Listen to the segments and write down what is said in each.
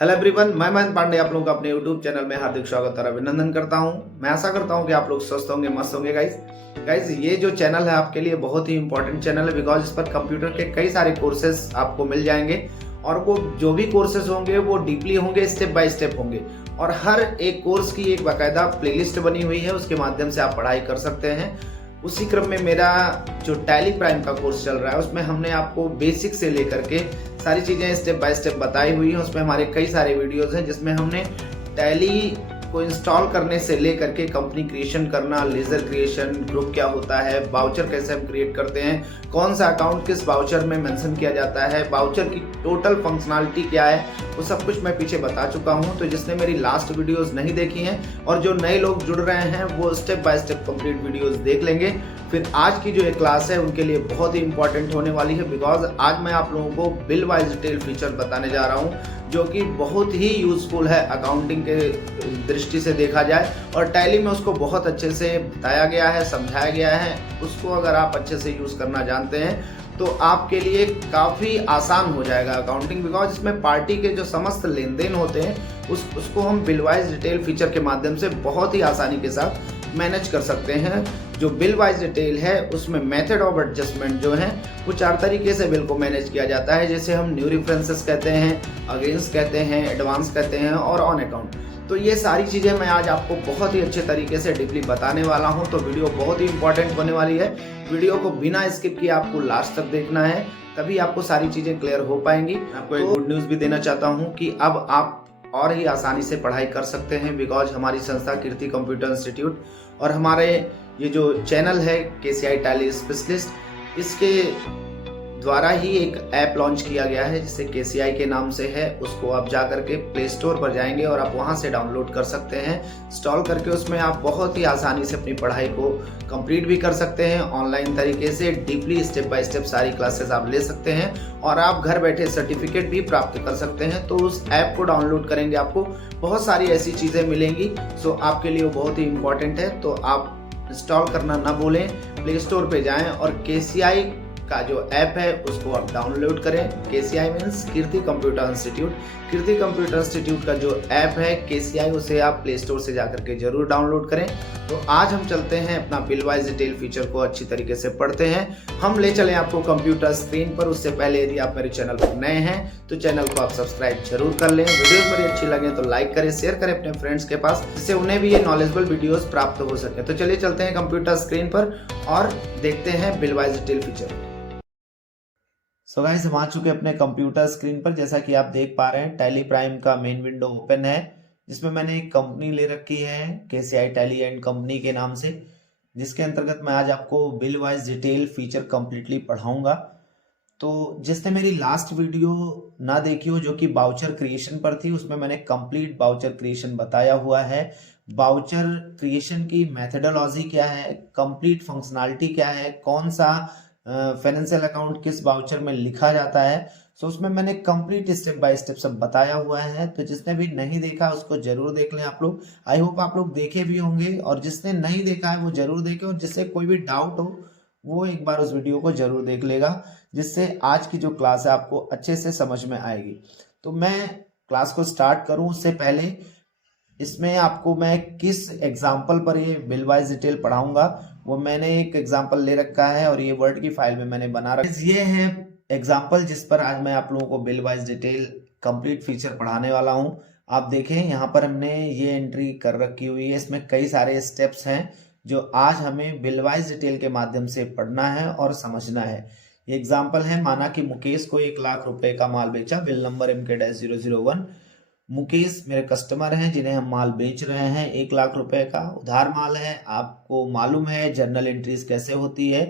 Hello everyone, मैं मयंक पांडे आप लोगों का अपने यूट्यूब चैनल में हार्दिक स्वागत और अभिनंदन करता हूं। मैं आशा करता हूं कि आप लोग स्वस्थ होंगे, मस्त होंगे। गाइस ये जो चैनल है आपके लिए बहुत ही इंपॉर्टेंट चैनल है, बिकॉज इस पर कंप्यूटर के कई सारे कोर्सेज आपको मिल जाएंगे और वो जो भी कोर्सेज होंगे वो डीपली होंगे, स्टेप बाय स्टेप होंगे और हर एक कोर्स की एक बाकायदा प्लेलिस्ट बनी हुई है, उसके माध्यम से आप पढ़ाई कर सकते हैं। उसी क्रम में मेरा जो टैली प्राइम का कोर्स चल रहा है उसमें हमने आपको बेसिक से लेकर के सारी चीज़ें स्टेप बाय स्टेप बताई हुई हैं। उसमें हमारे कई सारे वीडियोस हैं जिसमें हमने टैली को इंस्टॉल करने से लेकर के कंपनी क्रिएशन करना, लेजर क्रिएशन, ग्रुप क्या होता है, बाउचर कैसे हम क्रिएट करते हैं, कौन सा अकाउंट किस बाउचर में मेंशन किया जाता है, बाउचर की टोटल फंक्शनलिटी क्या है, वो सब कुछ मैं पीछे बता चुका हूं। तो जिसने मेरी लास्ट वीडियोस नहीं देखी हैं और जो नए लोग जुड़ रहे हैं वो step by step complete videos देख लेंगे। फिर आज की जो एक क्लास है उनके लिए बहुत ही इंपॉर्टेंट होने वाली है, बिकॉज आज मैं आप लोगों को बिल वाइज डिटेल फीचर बताने जा रहा हूं जो कि बहुत ही यूजफुल है अकाउंटिंग के दृष्टि से देखा जाए, और टैली में उसको बहुत अच्छे से बताया गया है, समझाया गया है। उसको अगर आप अच्छे से यूज करना जानते हैं तो आपके लिए काफ़ी आसान हो जाएगा अकाउंटिंग, बिकॉज इसमें पार्टी के जो समस्त लेन देन होते हैं उसको हम बिल वाइज डिटेल फीचर के माध्यम से बहुत ही आसानी के साथ मैनेज कर सकते हैं। जो बिल वाइज डिटेल है उसमें मेथड ऑफ एडजस्टमेंट जो है वो 4 तरीके से बिल को मैनेज किया जाता है, जैसे हम न्यू रेफरेंसेस कहते हैं, अगेंस्ट कहते हैं, एडवांस कहते हैं और ऑन अकाउंट। तो ये सारी चीज़ें मैं आज आपको बहुत ही अच्छे तरीके से डीपली बताने वाला हूं, तो वीडियो बहुत ही इंपॉर्टेंट होने वाली है। वीडियो को बिना स्किप किए आपको लास्ट तक देखना है, तभी आपको सारी चीज़ें क्लियर हो पाएंगी। आपको एक गुड न्यूज़ भी देना चाहता हूँ कि अब आप और ही आसानी से पढ़ाई कर सकते हैं, बिकॉज हमारी संस्था कीर्ति कंप्यूटर इंस्टीट्यूट और हमारे ये जो चैनल है केसीआई टैली स्पेशलिस्ट, इसके द्वारा ही एक ऐप लॉन्च किया गया है जिसे केसीआई के नाम से है। उसको आप जा करके प्ले स्टोर पर जाएंगे और आप वहां से डाउनलोड कर सकते हैं। इंस्टॉल करके उसमें आप बहुत ही आसानी से अपनी पढ़ाई को कंप्लीट भी कर सकते हैं, ऑनलाइन तरीके से डीपली स्टेप बाय स्टेप सारी क्लासेस आप ले सकते हैं और आप घर बैठे सर्टिफिकेट भी प्राप्त कर सकते हैं। तो उस ऐप को डाउनलोड करेंगे आपको बहुत सारी ऐसी चीज़ें मिलेंगी, सो आपके लिए वो बहुत ही इंपॉर्टेंट है। तो आप इंस्टॉल करना ना भूलें, प्ले स्टोर पे जाएं और केसीआई का जो ऐप है उसको आप डाउनलोड करें। केसीआई मीन्स कीर्ति कंप्यूटर इंस्टीट्यूट। कीर्ति कंप्यूटर इंस्टीट्यूट का जो ऐप है केसीआई, उसे आप प्ले स्टोर से जाकर के जरूर डाउनलोड करें। तो आज हम चलते हैं अपना बिल वाइज डिटेल फीचर को अच्छी तरीके से पढ़ते हैं। हम ले चलें आपको कंप्यूटर स्क्रीन पर। उससे पहले यदि आप मेरे चैनल पर नए हैं तो चैनल को आप सब्सक्राइब जरूर कर लें। वीडियोस मेरी अच्छी लगे तो लाइक करें, शेयर करें अपने फ्रेंड्स के पास, जिससे उन्हें भी ये नॉलेजेबल वीडियोस प्राप्त हो सके। तो चलिए चलते हैं कंप्यूटर स्क्रीन पर और देखते हैं bill wise detail feature. So guys, हम आ चुके अपने कंप्यूटर स्क्रीन पर। जैसा कि आप देख पा रहे हैं टैली प्राइम का मेन विंडो ओपन है, जिसमें मैंने एक कंपनी ले रखी है केसीआई टैली एंड कंपनी के नाम से, जिसके अंतर्गत मैं आज आपको bill wise detail feature completely पढ़ाऊंगा। तो जिसने मेरी लास्ट वीडियो ना देखी हो जो कि बाउचर क्रिएशन पर थी, उसमें मैंने कंप्लीट बाउचर क्रिएशन बताया हुआ है। बाउचर क्रिएशन की मेथडोलॉजी क्या है, कंप्लीट फंक्शनैलिटी क्या है, कौन सा फाइनेंशियल अकाउंट किस बाउचर में लिखा जाता है, सो उसमें मैंने कंप्लीट स्टेप बाय स्टेप सब बताया हुआ है। तो जिसने भी नहीं देखा उसको जरूर देख लें आप लोग। आई होप आप लोग देखे भी होंगे, और जिसने नहीं देखा है वो जरूर देखे, और जिससे कोई भी डाउट हो वो एक बार उस वीडियो को जरूर देख लेगा, जिससे आज की जो क्लास है आपको अच्छे से समझ में आएगी। तो मैं क्लास को स्टार्ट करूं उससे पहले इसमें आपको मैं किस एग्जाम्पल पर ये बिल वाइज डिटेल पढ़ाऊंगा वो मैंने एक एग्जाम्पल ले रखा है और ये वर्ड की फाइल में मैंने बना रखा है। ये है एग्जाम्पल जिस पर आज मैं आप लोगों को bill wise detail complete feature पढ़ाने वाला हूं। आप देखें यहाँ पर हमने ये एंट्री कर रखी हुई है, इसमें कई सारे स्टेप्स हैं जो आज हमें बिल वाइज डिटेल के माध्यम से पढ़ना है और समझना है। ये एग्जाम्पल है, माना कि मुकेश को 1 लाख रुपए का माल बेचा, बिल नंबर MK-001। मुकेश मेरे कस्टमर हैं जिन्हें हम माल बेच रहे हैं 1 लाख रुपए का, उधार माल है। आपको मालूम है जर्नल एंट्रीज कैसे होती है।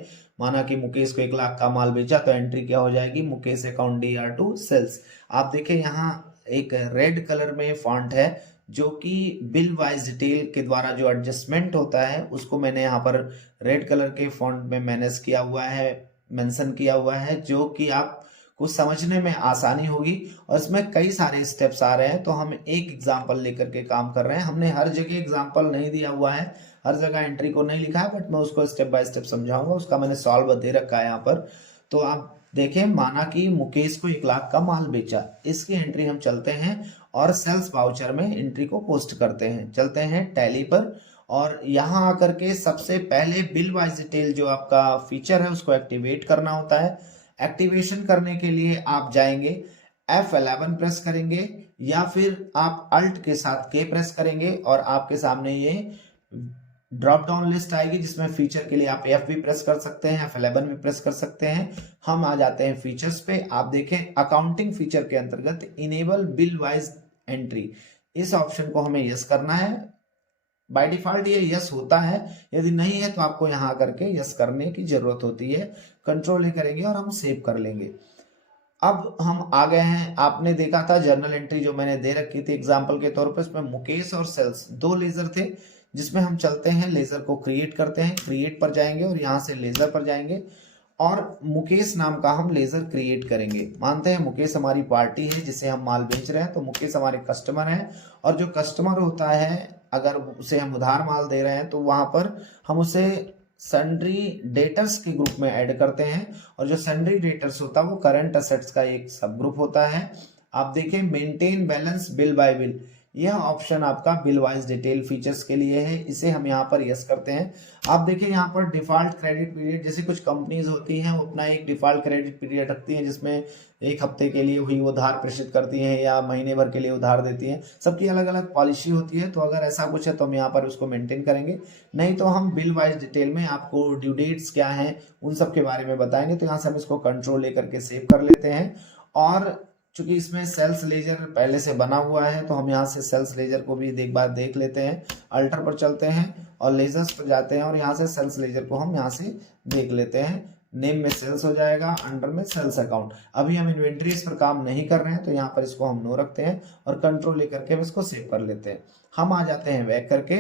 माना कि मुकेश को 1 लाख का माल बेचा तो एंट्री क्या हो जाएगी, मुकेश अकाउंट DR2 सेल्स। आप देखें यहाँ एक रेड कलर में फॉन्ट है जो कि बिल वाइज डिटेल के द्वारा जो एडजस्टमेंट होता है उसको मैंने यहाँ पर रेड कलर के फॉन्ट में मैनेज किया हुआ है, मेंशन किया हुआ है, जो कि आप कुछ समझने में आसानी होगी। और इसमें कई सारे स्टेप्स आ रहे हैं, तो हम एक एग्जांपल लेकर के काम कर रहे हैं। हमने हर जगह एग्जांपल नहीं दिया हुआ है, हर जगह एंट्री को नहीं लिखा है, बट मैं उसको स्टेप बाय स्टेप समझाऊंगा। उसका मैंने सॉल्व दे रखा है यहाँ पर। तो आप देखें, माना कि मुकेश को 1 लाख का माल बेचा, इसकी एंट्री हम चलते हैं और सेल्स वाउचर में एंट्री को पोस्ट करते हैं। चलते हैं टैली पर और यहाँ आकर के सबसे पहले बिल वाइज डिटेल जो आपका फीचर है उसको एक्टिवेट करना होता है। एक्टिवेशन करने के लिए आप जाएंगे F11 प्रेस करेंगे या फिर आप अल्ट के साथ K प्रेस करेंगे और आपके सामने ये ड्रॉप डाउन लिस्ट आएगी जिसमें फीचर के लिए आप F भी प्रेस कर सकते हैं, F11 भी प्रेस कर सकते हैं। हम आ जाते हैं फीचर्स पे। आप देखें अकाउंटिंग फीचर के अंतर्गत इनेबल बिल वाइज एंट्री, इस ऑप्शन को हमें यस करना है। बाय डिफॉल्ट ये यस होता है, यदि नहीं है तो आपको यहाँ करके यस करने की जरूरत होती है। कंट्रोल ही करेंगे और हम सेव कर लेंगे। अब हम आ गए हैं, आपने देखा था जर्नल एंट्री जो मैंने दे रखी थी एग्जांपल के तौर पर, इसमें मुकेश और सेल्स दो लेजर थे जिसमें हम चलते हैं लेजर को क्रिएट करते हैं। क्रिएट पर जाएंगे और यहाँ से लेजर पर जाएंगे और मुकेश नाम का हम लेजर क्रिएट करेंगे। मानते हैं मुकेश हमारी पार्टी है जिसे हम माल बेच रहे हैं, तो मुकेश हमारे कस्टमर हैं और जो कस्टमर होता है अगर उसे हम उधार माल दे रहे हैं तो वहां पर हम उसे सन्ड्री डेटर्स के ग्रुप में ऐड करते हैं और जो सन्ड्री डेटर्स होता है वो करंट असेट्स का एक सब ग्रुप होता है। आप देखें maintain balance bill bye bill, यह ऑप्शन आपका बिल वाइज डिटेल फीचर्स के लिए है, इसे हम यहाँ पर यस करते हैं। आप देखिए यहाँ पर डिफॉल्ट क्रेडिट पीरियड, जैसे कुछ कंपनीज होती हैं वो अपना एक डिफॉल्ट क्रेडिट पीरियड रखती हैं जिसमें एक हफ्ते के लिए हुई उधार प्रेषित करती हैं या महीने भर के लिए उधार देती हैं। सबकी अलग अलग पॉलिसी होती है, तो अगर ऐसा कुछ है तो हम यहाँ पर उसको मेंटेन करेंगे। नहीं तो हम बिल वाइज डिटेल में आपको ड्यू डेट्स क्या हैं उन सब के बारे में बताएंगे। तो यहाँ से हम इसको कंट्रोल लेकर के सेव कर लेते हैं। और चूंकि इसमें सेल्स लेजर पहले से बना हुआ है तो हम यहाँ से सेल्स लेजर को भी एक बार देख लेते हैं। अल्टर पर चलते हैं और लेजर्स पर जाते हैं और यहाँ से सेल्स लेजर को हम यहाँ से देख लेते हैं। नेम में सेल्स हो जाएगा, अंडर में सेल्स अकाउंट। अभी हम इन्वेंट्रीज पर काम नहीं कर रहे हैं तो यहाँ पर इसको हम नो रखते हैं और कंट्रोल लेकर के हम इसको सेव कर लेते हैं। हम आ जाते हैं बैक करके।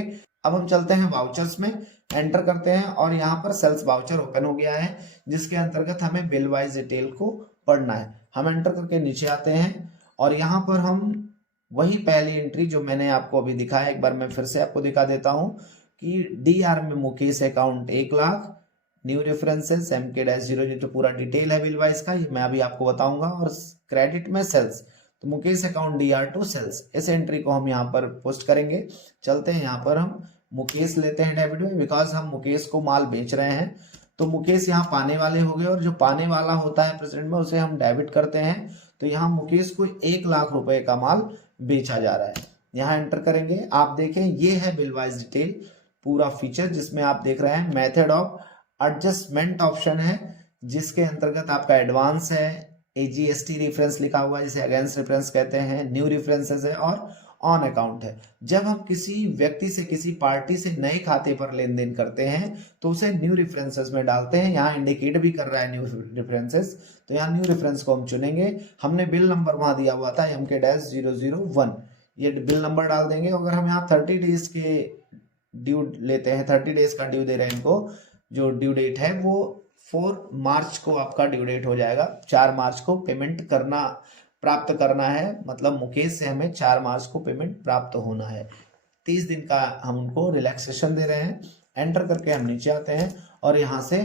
अब हम चलते हैं वाउचर्स में, एंटर करते हैं और यहाँ पर सेल्स वाउचर ओपन हो गया है जिसके अंतर्गत हमें बिल वाइज डिटेल को पढ़ना है। हम एंटर करके नीचे आते हैं और यहाँ पर हम वही पहली एंट्री जो मैंने आपको अभी दिखाया, एक बार मैं फिर से आपको दिखा देता हूँ कि DR में Mukesh account 1 lakh, new references MK-00 पूरा डिटेल है बिल वाइज का, ये मैं अभी आपको बताऊंगा। और क्रेडिट में सेल्स तो मुकेश अकाउंट DR सेल्स, इस एंट्री को हम यहाँ पर पोस्ट करेंगे। चलते हैं यहाँ पर हम मुकेश लेते हैं डेबिट में, बिकॉज हम मुकेश को माल बेच रहे हैं तो मुकेश यहाँ पाने वाले हो गए और जो पाने वाला होता है प्रेजेंट में उसे हम डेबिट करते हैं। तो यहाँ मुकेश को 1 लाख रुपए का माल बेचा जा रहा है। यहाँ एंटर करेंगे, आप देखें ये है बिल वाइज डिटेल पूरा फीचर जिसमें आप देख रहे हैं मेथड ऑफ एडजस्टमेंट ऑप्शन है जिसके अंतर्गत आपका एडवांस है, AGST रेफरेंस लिखा हुआ है जिसे अगेंस्ट रेफरेंस कहते हैं, न्यू रेफरेंसेस है और ऑन अकाउंट है। जब हम किसी व्यक्ति से किसी पार्टी से नए खाते पर लेन देन करते हैं तो उसे न्यू रेफरेंसेस में डालते हैं। यहाँ इंडिकेट भी कर रहा है न्यू रेफरेंसेस, तो यहाँ न्यू रेफरेंस को हम चुनेंगे। हमने बिल नंबर वहां दिया हुआ था MK-001, ये बिल नंबर डाल देंगे। अगर हम यहाँ 30 डेज के ड्यू लेते हैं, 30 डेज का ड्यू दे रहे हैं इनको, जो ड्यू डेट है वो 4 मार्च को आपका ड्यू डेट हो जाएगा। 4 मार्च को पेमेंट प्राप्त करना है, मतलब मुकेश से हमें 4 मार्च को पेमेंट प्राप्त होना है। 30 दिन का हम उनको रिलैक्सेशन दे रहे हैं। एंटर करके हम नीचे आते हैं और यहाँ से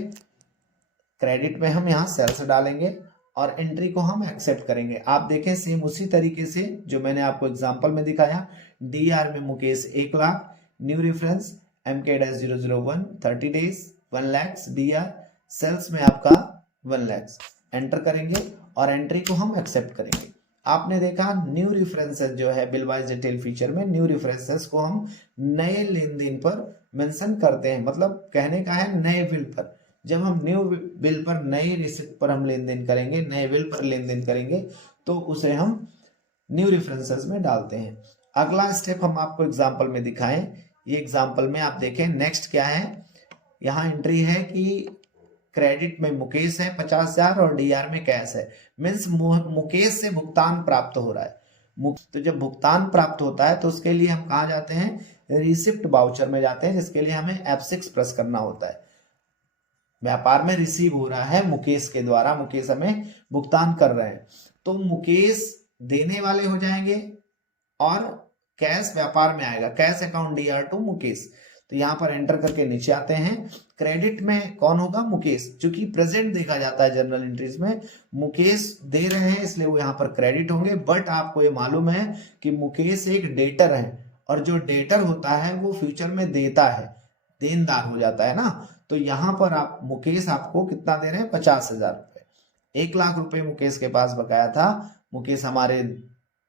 क्रेडिट में हम यहाँ सेल्स डालेंगे और एंट्री को हम एक्सेप्ट करेंगे। आप देखें सेम उसी तरीके से जो मैंने आपको एग्जांपल में दिखाया। DR में Mukesh 1 lakh, new reference MK-001, 30 days 1 lakh, DR sales में आपका 1 लाख। एंटर करेंगे और एंट्री को हम एक्सेप्ट करेंगे। आपने देखा न्यू रेफरेंसेस जो है बिल वाइज डिटेल फीचर में, न्यू रेफरेंसेस को हम नए लेन देन पर मेंशन करते हैं, मतलब कहने का है नए बिल पर। जब हम न्यू बिल पर, नए रिसिप्ट पर हम लेन देन करेंगे, नए बिल पर लेन देन करेंगे तो उसे हम न्यू रेफरेंसेस में डालते हैं। अगला स्टेप हम आपको एग्जाम्पल में दिखाएं। ये एग्जाम्पल में आप देखें नेक्स्ट क्या है। यहाँ एंट्री है कि क्रेडिट में मुकेश है 50,000 और DR में कैश है, मीन्स मुकेश से भुगतान प्राप्त हो रहा है। तो जब भुगतान प्राप्त होता है तो उसके लिए हम कहाँ जाते हैं, रिसिप्ट वाउचर में जाते हैं, जिसके लिए हमें F6 प्रेस करना होता है। व्यापार में रिसीव हो रहा है मुकेश के द्वारा, मुकेश हमें भुगतान कर रहे हैं तो मुकेश देने वाले हो जाएंगे और कैश व्यापार में आएगा, cash account DR to Mukesh. तो यहाँ पर एंटर करके नीचे आते हैं। क्रेडिट में कौन होगा? मुकेश। चूंकि प्रेजेंट देखा जाता है जर्नल एंट्रीज में, मुकेश दे रहे हैं इसलिए वो यहाँ पर क्रेडिट होंगे। बट आपको ये मालूम है कि मुकेश एक डेटर है, और जो डेटर होता है वो फ्यूचर में देता है, देनदार हो जाता है ना। तो यहाँ पर आप मुकेश आपको कितना दे रहे हैं? 50,000 रुपए। 1 लाख रुपए मुकेश के पास बकाया था। मुकेश हमारे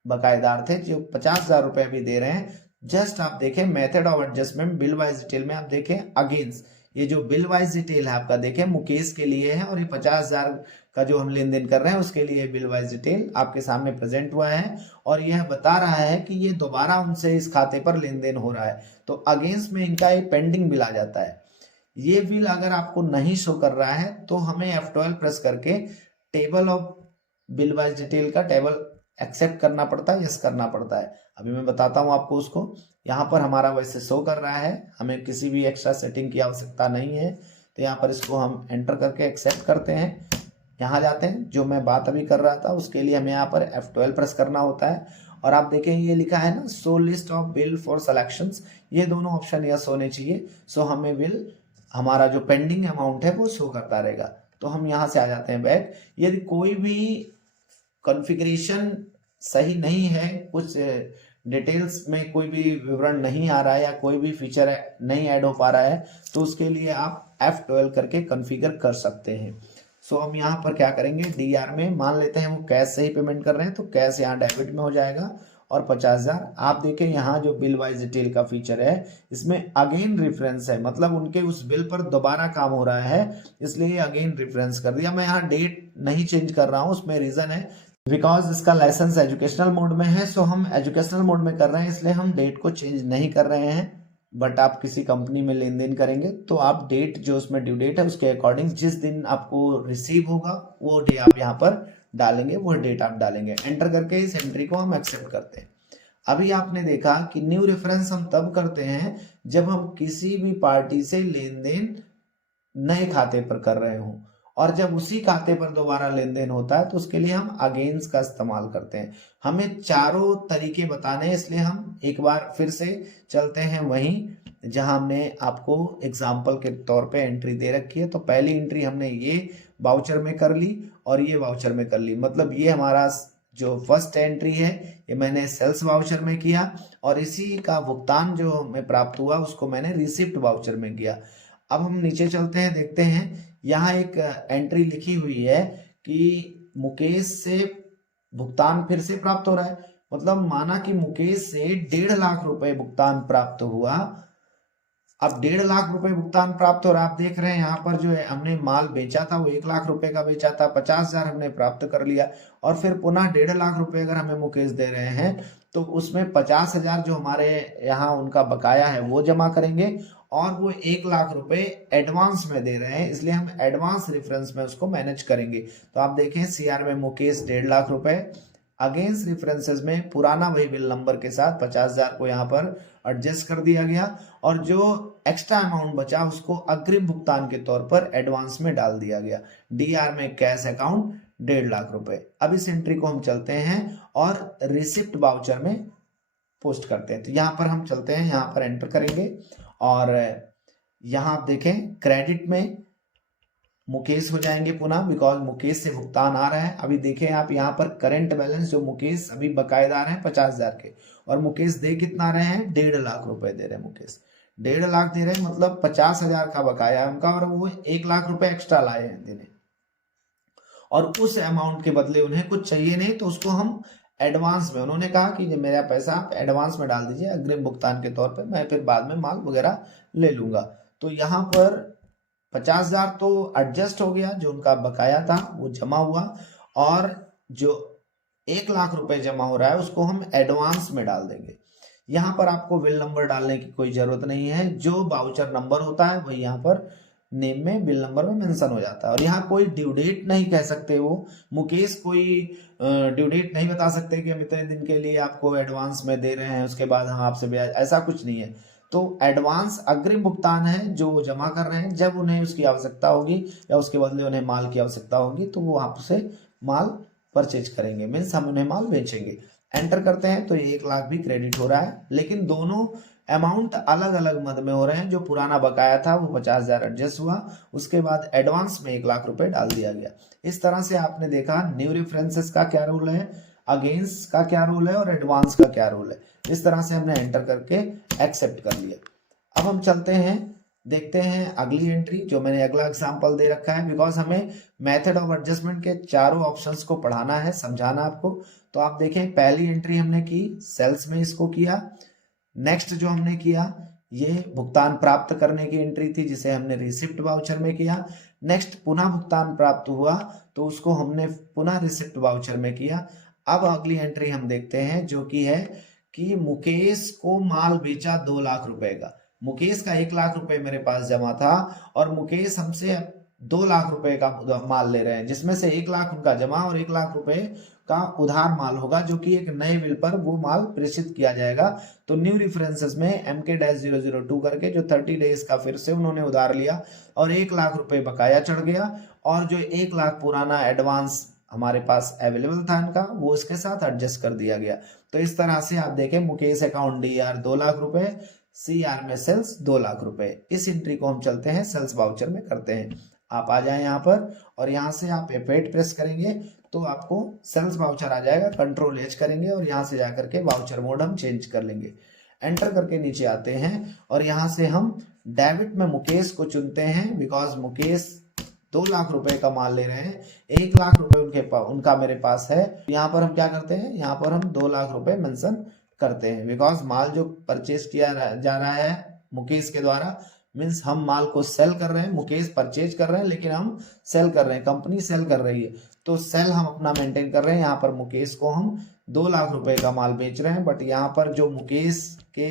बकायेदार थे जो 50,000 रुपए भी दे रहे हैं। जस्ट आप देखें method of adjustment bill wise detail में, आप देखें अगेंस्ट, ये जो बिल वाइज डिटेल है आपका देखें मुकेश के लिए है, और ये 50,000 का जो हम लेन देन कर रहे हैं उसके लिए बिल वाइज डिटेल आपके सामने प्रेजेंट हुआ है। और यह बता रहा है कि ये दोबारा उनसे इस खाते पर लेन देन हो रहा है। तो अगेंस्ट में इनका एक पेंडिंग बिल आ जाता है। ये बिल अगर आपको नहीं शो कर रहा है तो हमें F12 प्रेस करके table of bill wise detail का टेबल एक्सेप्ट करना पड़ता है, यस करना पड़ता है। अभी मैं बताता हूं आपको उसको। यहाँ पर हमारा वैसे शो कर रहा है, हमें किसी भी एक्स्ट्रा सेटिंग की आवश्यकता नहीं है। तो यहाँ पर इसको हम एंटर करके एक्सेप्ट करते हैं। यहाँ जाते हैं, जो मैं बात अभी कर रहा था उसके लिए हमें यहाँ पर F12 प्रेस करना होता है। और आप देखें ये लिखा है ना, show list of bill for selections, ये दोनों ऑप्शन यस होने चाहिए। सो हमें बिल, हमारा जो पेंडिंग अमाउंट है वो शो करता रहेगा। तो हम यहाँ से आ जाते हैं बैक। यदि कोई भी कॉन्फ़िगरेशन सही नहीं है, कुछ डिटेल्स में कोई भी विवरण नहीं आ रहा है या कोई भी फीचर नहीं ऐड हो पा रहा है, तो उसके लिए आप F12 करके कॉन्फ़िगर कर सकते हैं। सो हम यहाँ पर क्या करेंगे, DR में मान लेते हैं वो कैश से ही पेमेंट कर रहे हैं, तो कैश यहाँ डेबिट में हो जाएगा। और 50,000 आप देखें यहाँ जो बिल वाइज डिटेल का फीचर है इसमें अगेन रेफरेंस है, मतलब उनके उस बिल पर दोबारा काम हो रहा है, इसलिए अगेन रेफरेंस कर दिया। मैं यहाँ डेट नहीं चेंज कर रहा हूँ, उसमें रीजन है बिकॉज इसका लाइसेंस एजुकेशनल मोड में है। सो हम एजुकेशनल मोड में कर रहे हैं इसलिए हम डेट को चेंज नहीं कर रहे हैं। बट आप किसी कंपनी में लेन देन करेंगे तो आप डेट जो उसमें ड्यू डेट है उसके अकॉर्डिंग जिस दिन आपको रिसीव होगा वो डे आप यहाँ पर डालेंगे, वो डेट आप डालेंगे। एंटर करके इस एंट्री को हम एक्सेप्ट करते हैं। अभी आपने देखा कि न्यू रेफरेंस हम तब करते हैं जब हम किसी भी पार्टी से लेन देन नए खाते पर कर रहे हो, और जब उसी खाते पर दोबारा लेन देन होता है तो उसके लिए हम अगेंस्ट का इस्तेमाल करते हैं। हमें चारों तरीके बताने हैं, इसलिए हम एक बार फिर से चलते हैं वहीं जहां हमने आपको एग्जाम्पल के तौर पे एंट्री दे रखी है। तो पहली एंट्री हमने ये वाउचर में कर ली और ये वाउचर में कर ली, मतलब ये हमारा जो फर्स्ट एंट्री है ये मैंने सेल्स वाउचर में किया, और इसी का भुगतान जो हमें प्राप्त हुआ उसको मैंने रिसिप्ट वाउचर में किया। अब हम नीचे चलते हैं, देखते हैं यहाँ एक एंट्री लिखी हुई है कि मुकेश से भुगतान फिर से प्राप्त हो रहा है, मतलब माना कि मुकेश से 1.5 लाख रुपए भुगतान प्राप्त हुआ। अब 1.5 लाख रुपए भुगतान प्राप्त हो रहा है। आप देख रहे हैं यहाँ पर जो है हमने माल बेचा था वो 1 लाख रुपए का बेचा था, 50,000 हमने प्राप्त कर लिया, और फिर पुनः 1.5 लाख रुपए अगर हमें मुकेश दे रहे हैं तो उसमें 50,000 जो हमारे यहाँ उनका बकाया है वो जमा करेंगे, और वो 1 लाख रुपए एडवांस में दे रहे हैं इसलिए हम एडवांस रेफरेंस में उसको मैनेज करेंगे। तो आप देखें CR में मुकेश 1.5 लाख रुपए, अगेंस्ट रेफरेंसेस में पुराना वही बिल नंबर के साथ 50,000 को यहाँ पर एडजस्ट कर दिया गया, और जो एक्स्ट्रा अमाउंट बचा उसको अग्रिम भुगतान के तौर पर एडवांस में डाल दिया गया। DR में कैश अकाउंट 1.5 लाख रुपए। अब इस एंट्री को हम चलते हैं और रिसिप्ट वाउचर में पोस्ट करते हैं। तो यहाँ पर हम चलते हैं, यहाँ पर एंटर करेंगे, और यहाँ आप देखें क्रेडिट में मुकेश हो जाएंगे पुनः, बिकॉज मुकेश से भुगतान आ रहा है। अभी देखें आप यहाँ पर करंट बैलेंस जो मुकेश अभी बकायेदार हैं 50,000 के, और मुकेश दे कितना रहे हैं, 1.5 लाख रुपए दे रहे हैं। मुकेश 1.5 लाख दे रहे हैं, मतलब 50,000 का बकाया है उनका, और वो 1 लाख रुपए एक्स्ट्रा लाए हैं देने, और उस अमाउंट के बदले उन्हें कुछ चाहिए नहीं, तो उसको हम एडवांस में, उन्होंने कहा कि मेरा पैसा आप एडवांस में डाल दीजिए अग्रिम भुगतान के तौर पे, मैं फिर बाद में माल वगैरह ले लूंगा। तो यहाँ पर 50,000 तो एडजस्ट हो गया, जो उनका बकाया था वो जमा हुआ, और जो 1 लाख रुपए जमा हो रहा है उसको हम एडवांस में डाल देंगे। यहाँ पर आपको बिल नंबर डालने की कोई जरूरत नहीं है, जो वाउचर नंबर होता है वही यहाँ पर नेम में बिल नंबर में मेंशन हो जाता है। और यहाँ कोई ड्यू डेट नहीं कह सकते, वो मुकेश कोई ड्यू डेट नहीं बता सकते कि हम इतने दिन के लिए आपको एडवांस में दे रहे हैं उसके बाद हम आपसे ब्याज, ऐसा कुछ नहीं है। तो एडवांस अग्रिम भुगतान है जो जमा कर रहे हैं, जब उन्हें उसकी आवश्यकता होगी या उसके बदले उन्हें माल की आवश्यकता होगी तो वो आपसे माल परचेज करेंगे, मीन्स हम उन्हें माल बेचेंगे। एंटर करते हैं तो 1 लाख भी क्रेडिट हो रहा है, लेकिन दोनों अमाउंट अलग अलग मद में हो रहे हैं। जो पुराना बकाया था वो 50,000 एडजस्ट हुआ, उसके बाद एडवांस में 1 लाख रुपए डाल दिया गया। इस तरह से आपने देखा न्यू रेफरेंसेस का क्या रूल है, अगेंस्ट का क्या रूल है और एडवांस का क्या रूल है। इस तरह से हमने एंटर करके एक्सेप्ट कर लिया। अब हम चलते हैं, देखते हैं अगली एंट्री, जो मैंने अगला एग्जांपल दे रखा है, बिकॉज हमें मेथड ऑफ एडजस्टमेंट के चारों ऑप्शंस को पढ़ाना है, समझाना आपको। तो आप देखें पहली एंट्री हमने की सेल्स में, इसको किया। नेक्स्ट जो हमने किया ये भुगतान प्राप्त करने की एंट्री थी, जिसे हमने रिसिप्ट वाउचर में किया। नेक्स्ट पुनः भुगतान प्राप्त हुआ तो उसको हमने पुनः रिसिप्ट वाउचर में किया। अब अगली एंट्री हम देखते हैं जो कि है कि मुकेश को माल बेचा 2 लाख रुपए का। मुकेश का 1 लाख रुपए मेरे पास जमा था और मुकेश हमसे 2 लाख रुपए का माल ले रहे हैं, जिसमें से 1 लाख उनका जमा और 1 लाख रुपए का उधार माल होगा, जो कि एक नए बिल पर वो माल प्रेषित किया जाएगा। तो न्यू रेफरेंसेस में MK-002 करके जो 30 डेज का फिर से उन्होंने उधार लिया और 1 लाख रुपए बकाया चढ़ गया, और जो 1 लाख पुराना एडवांस हमारे पास अवेलेबल था इनका, वो इसके साथ एडजस्ट कर दिया गया। तो इस तरह से आप देखें मुकेश अकाउंट DR 2 लाख रुपए, CR में सेल्स 2 लाख रुपए। इस एंट्री को हम चलते हैं सेल्स वाउचर में करते हैं। आप आ जाए यहाँ पर और यहाँ से आप F8 प्रेस करेंगे तो आपको सेल्स वाउचर आ जाएगा। Ctrl+H करेंगे और यहाँ से जाकर के वाउचर मोड हम चेंज कर लेंगे। एंटर करके नीचे आते हैं और यहाँ से हम डेबिट में मुकेश को चुनते हैं, बिकॉज मुकेश 2 लाख रुपए का माल ले रहे हैं, 1 लाख रुपए उनका मेरे पास है। यहाँ पर हम क्या करते हैं, यहाँ पर हम 2 लाख रुपए मेंशन करते हैं, बिकॉज माल जो परचेज किया जा रहा है मुकेश के द्वारा, मीन्स हम माल को सेल कर रहे हैं, मुकेश परचेज कर रहे हैं लेकिन हम सेल कर रहे हैं, कंपनी सेल कर रही है, तो सेल हम अपना मेंटेन कर रहे हैं। यहाँ पर मुकेश को हम 2 लाख रुपए का माल बेच रहे हैं, बट यहाँ पर जो मुकेश के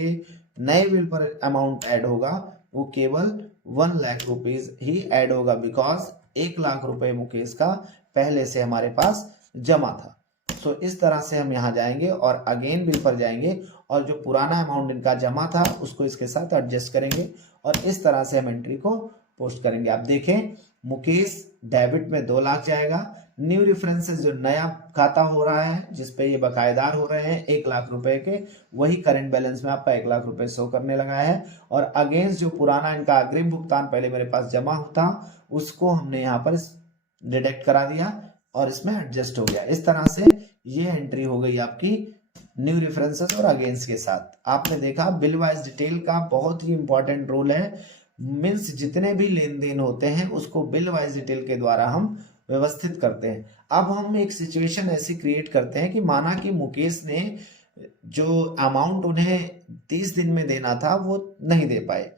नए बिल पर अमाउंट ऐड होगा वो केवल 1 लाख रुपीज ही ऐड होगा, बिकॉज 1 लाख रुपए मुकेश का पहले से हमारे पास जमा था। तो इस तरह से हम यहाँ जाएंगे और अगेन बिल पर जाएंगे और जो पुराना अमाउंट इनका जमा था उसको इसके साथ एडजस्ट करेंगे और इस तरह से हम एंट्री को पोस्ट करेंगे। आप देखें मुकेश डेबिट में 2 लाख जाएगा, न्यू रेफरेंसेस जो नया खाता हो रहा है जिसपे ये बकायेदार हो रहे हैं 1 लाख रुपए के, वही करंट बैलेंस में आपका 1 लाख रुपए शो करने लगा है। और अगेंस्ट जो पुराना इनका अग्रिम भुगतान पहले मेरे पास जमा होता उसको हमने यहाँ पर डिडक्ट करा दिया और इसमें एडजस्ट हो गया। इस तरह से ये एंट्री हो गई आपकी न्यू रेफरेंसेस और अगेंस्ट के साथ। आपने देखा बिल वाइज डिटेल का बहुत ही इंपॉर्टेंट रोल है, मीन्स जितने भी लेन देन होते हैं उसको बिल वाइज डिटेल के द्वारा हम व्यवस्थित करते हैं। अब हम एक सिचुएशन ऐसी क्रिएट करते हैं कि माना कि मुकेश ने जो अमाउंट उन्हें 30 दिन में देना था वो नहीं दे पाए।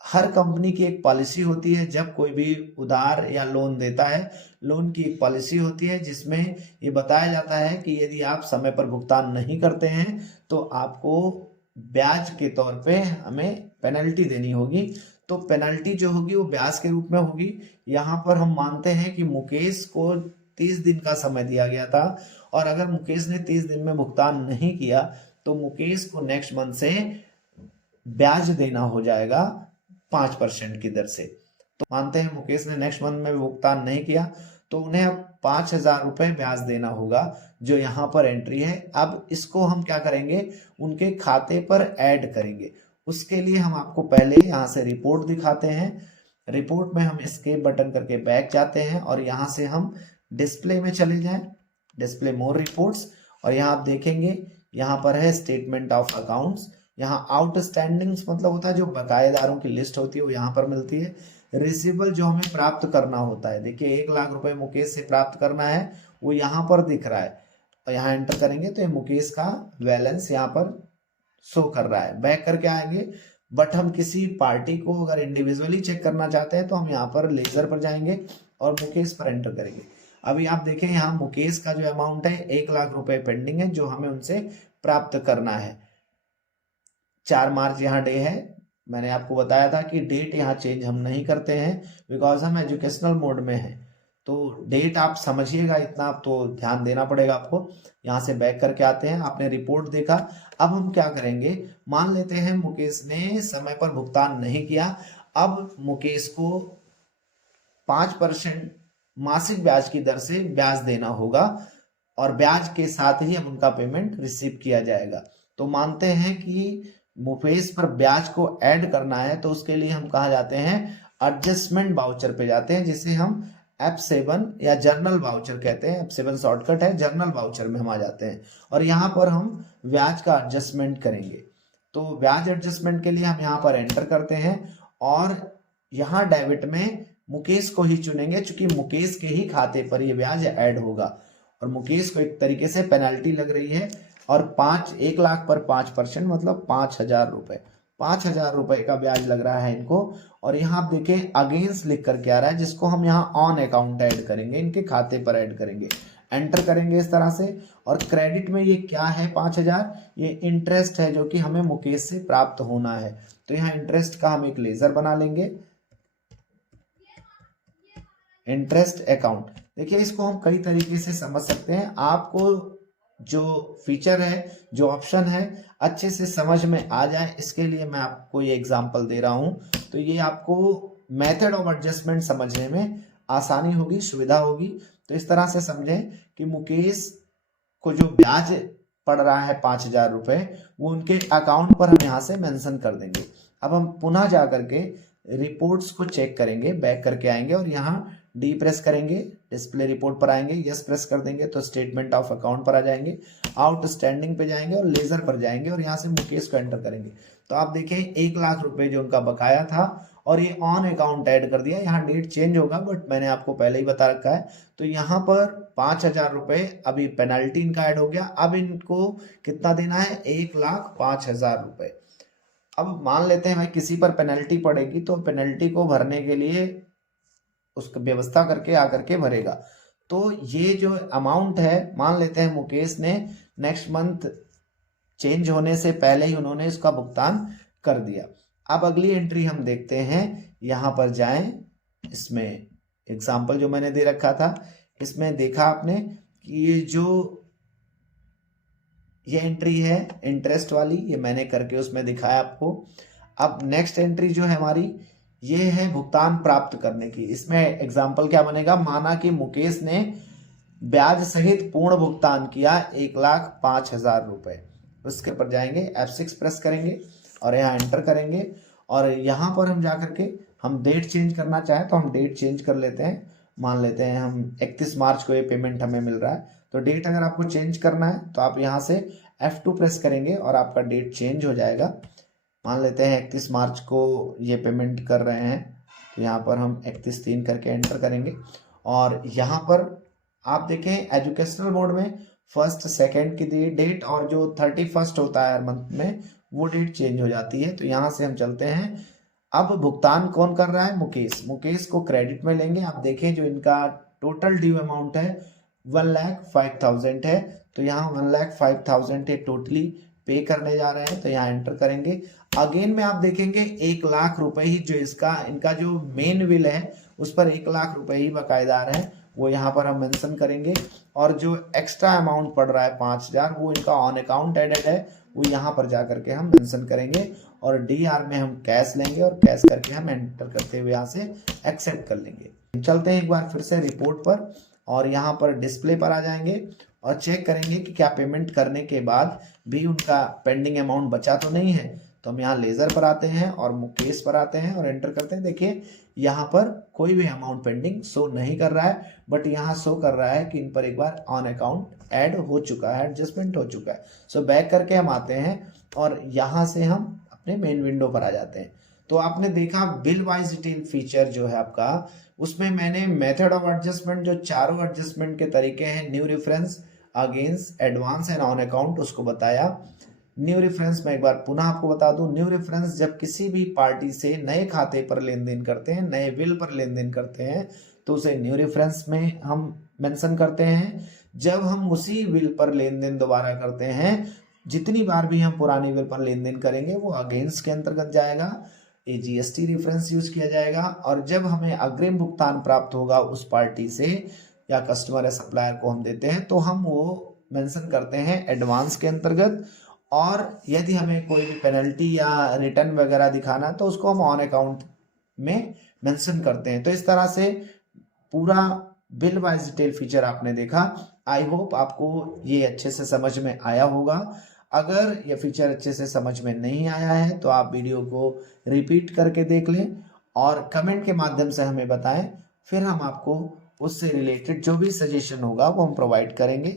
हर कंपनी की एक पॉलिसी होती है, जब कोई भी उधार या लोन देता है, लोन की एक पॉलिसी होती है जिसमें ये बताया जाता है कि यदि आप समय पर भुगतान नहीं करते हैं तो आपको ब्याज के तौर पे हमें पेनल्टी देनी होगी। तो पेनल्टी जो होगी वो ब्याज के रूप में होगी। यहाँ पर हम मानते हैं कि मुकेश को 30 दिन का समय दिया गया था और अगर मुकेश ने 30 दिन में भुगतान नहीं किया तो मुकेश को नेक्स्ट मंथ से ब्याज देना हो जाएगा 5% की दर से। तो मानते हैं मुकेश ने नेक्स्ट मंथ में भुगतान नहीं किया तो उन्हें अब 5,000 रुपए ब्याज देना होगा, जो यहाँ पर एंट्री है। अब इसको हम क्या करेंगे, उनके खाते पर ऐड करेंगे। उसके लिए हम आपको पहले यहाँ से रिपोर्ट दिखाते हैं। रिपोर्ट में हम एस्केप बटन करके बैक जाते हैं और यहाँ से हम डिस्प्ले में चले जाएं, डिस्प्ले मोर रिपोर्ट्स, और यहाँ आप देखेंगे यहाँ पर है स्टेटमेंट ऑफ अकाउंट्स। यहाँ आउटस्टैंडिंग्स मतलब होता है जो बकायेदारों की लिस्ट होती है वो यहाँ पर मिलती है। रिसीवेबल जो हमें प्राप्त करना होता है, देखिए 1 लाख रुपए मुकेश से प्राप्त करना है वो यहाँ पर दिख रहा है और यहाँ एंटर करेंगे तो ये मुकेश का बैलेंस यहाँ पर शो कर रहा है। बैक करके आएंगे, बट हम किसी पार्टी को अगर इंडिविजुअली चेक करना चाहते हैं तो हम यहाँ पर लेजर पर जाएंगे और मुकेश पर एंटर करेंगे। अभी आप देखें यहाँ मुकेश का जो अमाउंट है 1 लाख रुपए पेंडिंग है जो हमें उनसे प्राप्त करना है। 4 मार्च यहाँ डे है, मैंने आपको बताया था कि डेट यहाँ चेंज हम नहीं करते हैं बिकॉज हम एजुकेशनल मोड में हैं। तो डेट आप समझिएगा, इतना तो ध्यान देना पड़ेगा आपको। यहाँ से बैक करके आते हैं, आपने रिपोर्ट देखा। अब हम क्या करेंगे, मान लेते हैं मुकेश ने समय पर भुगतान नहीं किया। अब मुकेश को 5% मासिक ब्याज की दर से ब्याज देना होगा और ब्याज के साथ ही अब उनका पेमेंट रिसीव किया जाएगा। तो मानते हैं कि मुकेश पर ब्याज को ऐड करना है तो उसके लिए हम कहाँ जाते हैं, एडजस्टमेंट वाउचर पे जाते हैं, जिसे हम F7 या जर्नल वाउचर कहते हैं। F7 शॉर्टकट है, जर्नल वाउचर में हम आ जाते हैं और यहाँ पर हम ब्याज का एडजस्टमेंट करेंगे। तो ब्याज एडजस्टमेंट के लिए हम यहाँ पर एंटर करते हैं और यहाँ डेबिट में मुकेश को ही चुनेंगे, क्योंकि मुकेश के ही खाते पर ये ब्याज ऐड होगा और मुकेश को एक तरीके से पेनल्टी लग रही है और 1 लाख पर 5% मतलब 5,000 रुपए, 5,000 रुपए का ब्याज लग रहा है इनको। और यहाँ आप देखें अगेंस्ट लिख करके आ रहा है, जिसको हम यहाँ ऑन अकाउंट ऐड करेंगे, इनके खाते पर ऐड करेंगे, एंटर करेंगे इस तरह से। और क्रेडिट में ये क्या है 5,000, ये इंटरेस्ट है जो कि हमें मुकेश से प्राप्त होना है। तो यहाँ इंटरेस्ट का हम एक लेजर बना लेंगे, इंटरेस्ट अकाउंट। देखिए इसको हम कई तरीके से समझ सकते हैं, आपको जो फीचर है, जो ऑप्शन है अच्छे से समझ में आ जाए इसके लिए मैं आपको ये एग्जांपल दे रहा हूं। तो ये आपको मेथड ऑफ एडजस्टमेंट समझने में आसानी होगी, सुविधा होगी। तो इस तरह से समझें कि मुकेश को जो ब्याज पड़ रहा है 5,000 रुपए, वो उनके अकाउंट पर हम यहाँ से मेंशन कर देंगे। अब हम पुनः जा करके रिपोर्ट्स को चेक करेंगे, बैक करके आएंगे और यहाँ डी प्रेस करेंगे, डिस्प्ले रिपोर्ट पर आएंगे, यस प्रेस कर देंगे तो स्टेटमेंट ऑफ अकाउंट पर आ जाएंगे, आउटस्टैंडिंग पे जाएंगे और लेजर पर जाएंगे और यहाँ से मुकेश को एंटर करेंगे। तो आप देखें 1 लाख रुपए जो उनका बकाया था और ये ऑन अकाउंट ऐड कर दिया। यहाँ डेट चेंज होगा बट मैंने आपको पहले ही बता रखा है। तो यहाँ पर 5,000 रुपए अभी पेनल्टी इनका ऐड हो गया। अब इनको कितना देना है, 1,05,000 रुपए। अब मान लेते हैं भाई किसी पर पेनल्टी पड़ेगी तो पेनल्टी को भरने के लिए उसकी व्यवस्था करके आकर के भरेगा। तो ये जो अमाउंट है, मान लेते हैं मुकेश ने नेक्स्ट मंथ चेंज होने से पहले ही उन्होंने इसका भुगतान कर दिया। अब अगली एंट्री हम देखते हैं, यहाँ पर जाएं, इसमें एग्जाम्पल जो मैंने दे रखा था इसमें देखा आपने कि ये एंट्री है इंटरेस्ट वाली, ये मैंने करके उसमें दिखाया आपको। अब नेक्स्ट एंट्री जो है हमारी, ये है भुगतान प्राप्त करने की। इसमें एग्जाम्पल क्या बनेगा, माना कि मुकेश ने ब्याज सहित पूर्ण भुगतान किया 1,05,000 रुपए। उसके पर जाएंगे, F6 प्रेस करेंगे और यहाँ एंटर करेंगे और यहाँ पर हम जाकर के हम डेट चेंज करना चाहें तो हम डेट चेंज कर लेते हैं। मान लेते हैं हम 31 मार्च को ये पेमेंट हमें मिल रहा है, तो डेट अगर आपको चेंज करना है तो आप यहाँ से F2 प्रेस करेंगे और आपका डेट चेंज हो जाएगा। मान लेते हैं 31 मार्च को ये पेमेंट कर रहे हैं, तो यहाँ पर हम 31/3 करके एंटर करेंगे और यहाँ पर आप देखें एजुकेशनल मोड में 1st 2nd की डेट और जो 31st होता है हर मंथ में वो डेट चेंज हो जाती है। तो यहाँ से हम चलते हैं। अब भुगतान कौन कर रहा है, मुकेश। मुकेश को क्रेडिट में लेंगे। आप देखें जो इनका टोटल ड्यू अमाउंट है 1,05,000 है, तो यहाँ 1,05,000 टोटली पे करने जा रहे हैं। तो यहाँ एंटर करेंगे। अगेन में आप देखेंगे 1 लाख रुपए ही जो इनका जो मेन बिल है उस पर 1 लाख रुपए ही बकायेदार है, वो यहाँ पर हम मेंशन करेंगे। और जो एक्स्ट्रा अमाउंट पड़ रहा है 5,000 वो इनका ऑन अकाउंट एडेड है, वो यहाँ पर जा करके हम मेंशन करेंगे। और DR में हम कैश लेंगे और कैश करके हम एंटर करते हुए यहाँ से एक्सेप्ट कर लेंगे। चलते हैं एक बार फिर से रिपोर्ट पर और यहाँ पर डिस्प्ले पर आ जाएंगे और चेक करेंगे कि क्या पेमेंट करने के बाद भी उनका पेंडिंग अमाउंट बचा तो नहीं है। तो हम यहाँ लेजर पर आते हैं और मुकेश पर आते हैं और एंटर करते हैं। देखिए यहाँ पर कोई भी अमाउंट पेंडिंग शो नहीं कर रहा है, बट यहाँ शो कर रहा है कि इन पर एक बार ऑन अकाउंट ऐड हो चुका है, एडजस्टमेंट हो चुका है। सो बैक करके हम आते हैं और यहाँ से हम अपने मेन विंडो पर आ जाते हैं। तो आपने देखा बिल वाइज डिटेल फीचर जो है आपका, उसमें मैंने मेथड ऑफ एडजस्टमेंट जो चारों एडजस्टमेंट के तरीके हैं, new reference, against, advance and on account, उसको बताया। न्यू रेफरेंस मैं एक बार पुनः आपको बता दूं, न्यू रेफरेंस जब किसी भी पार्टी से नए खाते पर लेन देन करते हैं, नए बिल पर लेन देन करते हैं, तो उसे न्यू रेफरेंस में हम मेंशन करते हैं। जब हम उसी बिल पर लेन देन दोबारा करते हैं, जितनी बार भी हम पुरानी बिल पर लेन देन करेंगे वो अगेंस्ट के अंतर्गत जाएगा, GST रेफरेंस यूज किया जाएगा। और जब हमें अग्रिम भुगतान प्राप्त होगा उस पार्टी से या कस्टमर या सप्लायर को हम देते हैं, तो हम वो मेंशन करते हैं एडवांस के अंतर्गत। और यदि हमें कोई भी पेनल्टी या रिटर्न वगैरह दिखाना तो उसको हम ऑन अकाउंट में मेंशन करते हैं। तो इस तरह से पूरा बिल वाइज डिटेल फीचर आपने देखा। आई होप आपको ये अच्छे से समझ में आया होगा। अगर ये फीचर अच्छे से समझ में नहीं आया है तो आप वीडियो को रिपीट करके देख लें और कमेंट के माध्यम से हमें बताएं, फिर हम आपको उससे रिलेटेड जो भी सजेशन होगा वो हम प्रोवाइड करेंगे।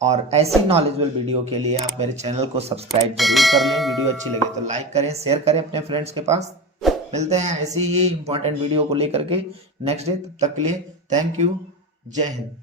और ऐसी नॉलेजेबल वीडियो के लिए आप मेरे चैनल को सब्सक्राइब जरूर कर लें। वीडियो अच्छी लगे तो लाइक करें, शेयर करें अपने फ्रेंड्स के पास। मिलते हैं ऐसी ही इंपॉर्टेंट वीडियो को लेकर के नेक्स्ट डे। तब तक के लिए थैंक यू। जय हिंद।